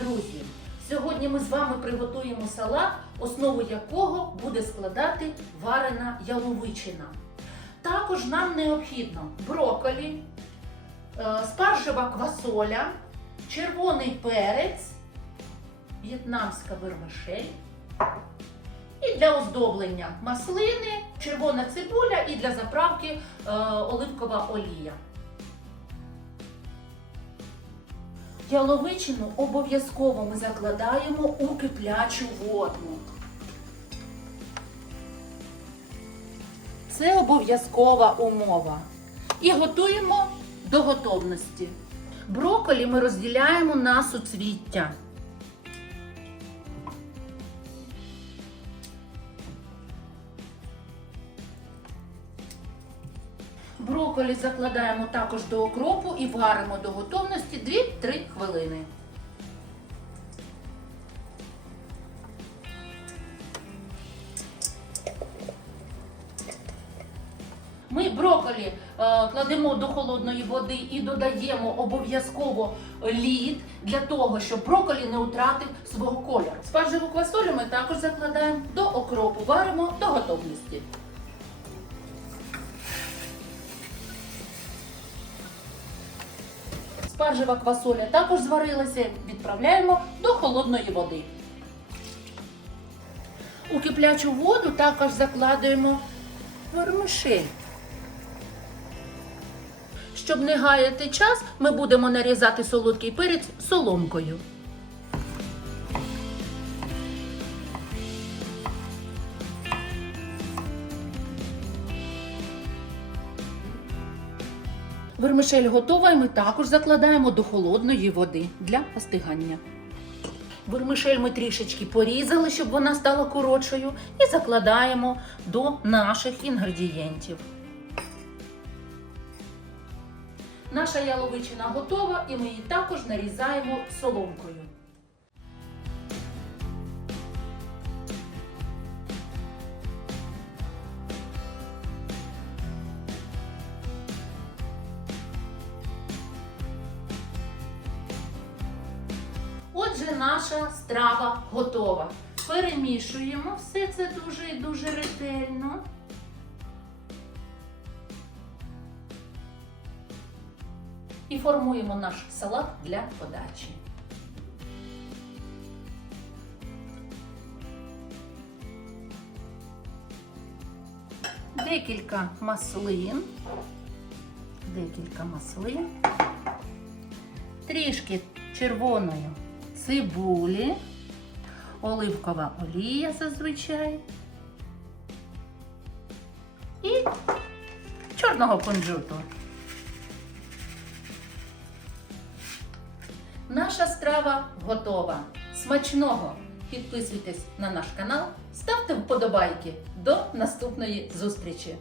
друзі! Сьогодні ми з вами приготуємо салат, основу якого буде складати варена яловичина. Також нам необхідно брокколі, е, спаржева квасоля, червоний перець, в'єтнамська вермишель. І для оздоблення маслини, червона цибуля і для заправки е, оливкова олія. Яловичину обов'язково ми закладаємо у киплячу воду. Це обов'язкова умова. І готуємо до готовності. Броколі ми розділяємо на суцвіття. Брокколі закладаємо також до окропу і варимо до готовності 2-3 хвилини. Ми брокколі е, кладемо до холодної води і додаємо обов'язково лід для того, щоб брокколі не втратив свого кольору. Спаржеву квасолю ми також закладаємо до окропу, варимо до готовності. Спаржева квасоля також зварилася, відправляємо до холодної води. У киплячу воду також закладуємо вермишель. Щоб не гаяти час, ми будемо нарізати солодкий перець соломкою. Вермишель готова і ми також закладаємо до холодної води для остигання. Вермишель ми трішечки порізали, щоб вона стала коротшою, і закладаємо до наших інгредієнтів. Наша яловичина готова і ми її також нарізаємо соломкою. Отже, наша страва готова. Перемішуємо все це дуже і дуже ретельно. І формуємо наш салат для подачі. Декілька маслин. Декілька маслин. Трішки червоної цибулі, оливкова олія зазвичай. І чорного кунжуту. Наша страва готова. Смачного! Підписуйтесь на наш канал, ставте вподобайки. До наступної зустрічі!